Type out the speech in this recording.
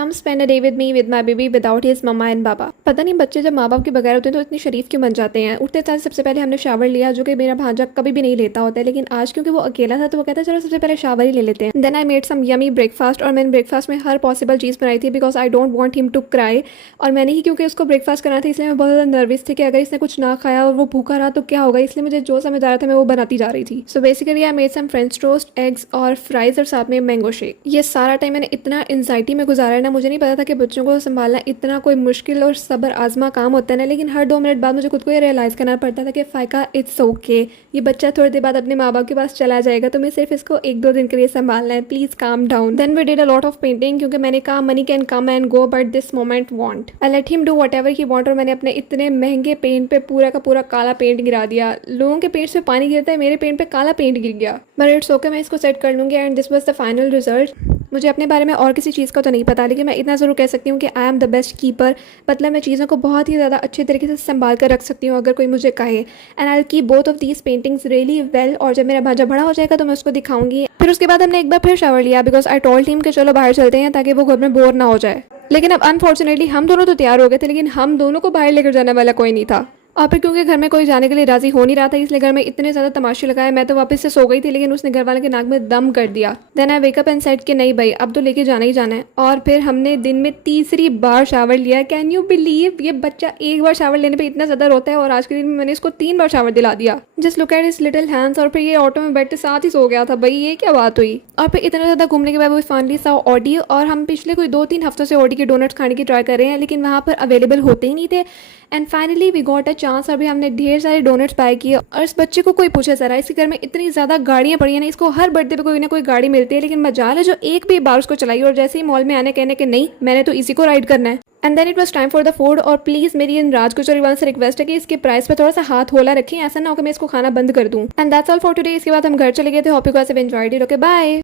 Come spend a day with me with my baby without his mamma and baba. पता नहीं बच्चे जब माँ बाप के बगैर होते हैं तो इतनी शरीफ क्यों बन जाते हैं। उठते साथ सबसे पहले हमने शावर लिया, जो कि मेरा भांजा कभी भी नहीं लेता होता है, लेकिन आज क्योंकि वो अकेला था तो वो कहता है चलो सबसे पहले शावर ही ले लेते हैं। Then I made some yummy breakfast, और मैंने ब्रेकफास्ट में हर पॉसिबल चीज़ बनाई थी because I don't want him to cry. और मैंने ही क्योंकि उसको ब्रेकफास्ट करना था इसलिए मैं बहुत ज़्यादा नर्वस थी कि अगर इसने कुछ ना खाया और वो भूखा रहा तो क्या होगा, इसलिए मुझे जो समझ आ रहा था मैं वो बनाती जा रही थी। So basically I made some French toast, eggs और फ्राइज और साथ में मैंगो शेक। ये सारा टाइम मैंने इतना एंजाइटी में गुजारा है ना, मुझे नहीं पता था कि बच्चों को संभालना इतना कोई मुश्किल और सब्र आजमा काम होता है ना, लेकिन हर 2 मिनट बाद मुझे खुद को ये रियलाइज़ करना पड़ता था कि फ़ायका इट्स ओके, ये बच्चा थोड़ी देर बाद अपने माँ बाप के पास चला जाएगा, तो मैं सिर्फ इसको 1-2 दिन के लिए संभालना है, please calm down. Then we did a lot of painting, क्योंकि मैंने कहा money can come and go but this moment won't, I let him do whatever he want. और मैंने अपने इतने महंगे पेंट पे पूरा का पूरा काला पेंट गिरा दिया। लोगों के पेंट से पानी गिरता है, मेरे पेंट पे काला पेंट गिर गया, बट इट्स ओके, मैं इसको सेट कर लूँगी। And this was the final result. मुझे अपने बारे में और किसी चीज़ का तो नहीं पता, लेकिन मैं इतना ज़रूर कह सकती हूँ कि I am the best keeper. मतलब मैं चीज़ों को बहुत ही ज़्यादा अच्छे तरीके से संभाल कर रख सकती हूँ अगर कोई मुझे कहे। And I will keep both of these paintings really well. और जब मेरा भांजा बड़ा हो जाएगा तो मैं उसको दिखाऊंगी। फिर उसके बाद हमने एक बार फिर शावर लिया बिकॉज आई टोल्ड हिम कि चलो बाहर चलते हैं ताकि वो घर में बोर ना हो जाए। लेकिन अब अनफॉर्चुनेटली हम दोनों तो तैयार हो गए थे, लेकिन हम दोनों को बाहर लेकर जाने वाला कोई नहीं था। और फिर क्योंकि घर में कोई जाने के लिए राजी हो नहीं रहा था, इसलिए घर में इतने ज़्यादा तमाशे लगाए। मैं तो वापस से सो गई थी, लेकिन उसने घर वाले के नाक में दम कर दिया। Then I wake up and said कि नहीं भाई अब तो लेके जाना ही जाना है। और फिर हमने दिन में तीसरी बार शावर लिया। कैन यू बिलीव, ये बच्चा एक बार शावर लेने पे इतना ज़्यादा रोता है और आज के दिन में मैंने इसको 3 बार शावर दिला दिया। Just look at his little hands. और फिर ये ऑटो में बैठते साथ ही सो गया था। भाई ये क्या बात हुई। और फिर इतना ज़्यादा घूमने के बाद वो फाइनली सा ऑडी, और हम पिछले कोई 2-3 हफ्तों से ऑडी के डोनट्स खाने की ट्राई कर रहे हैं, लेकिन वहाँ पर अवेलेबल होते ही नहीं थे। And finally we got a chance. अभी हमने ढेर सारे डोनट्स बाय किए। और इस बच्चे को कोई पूछे जरा, इसके घर में इतनी ज़्यादा गाड़ियाँ पड़ी हैं ना, इसको हर बर्थडे पे कोई ना कोई गाड़ी मिलती है, लेकिन मजाल है जो एक भी बार उसको चलाई। और जैसे ही मॉल में आने कहने के नहीं मैंने तो इसी को राइड करना है। And then it was time for the food. और प्लीज़ मेरी इन राजकुचरी से रिक्वेस्ट है कि इसके प्राइस पे थोड़ा सा हाथ होला रखें, ऐसा ना हो कि मैं इसको खाना बंद कर दूँ। And that's all for today. इसके बाद हम घर चले गए थे। Hope you guys have enjoyed it. Okay bye.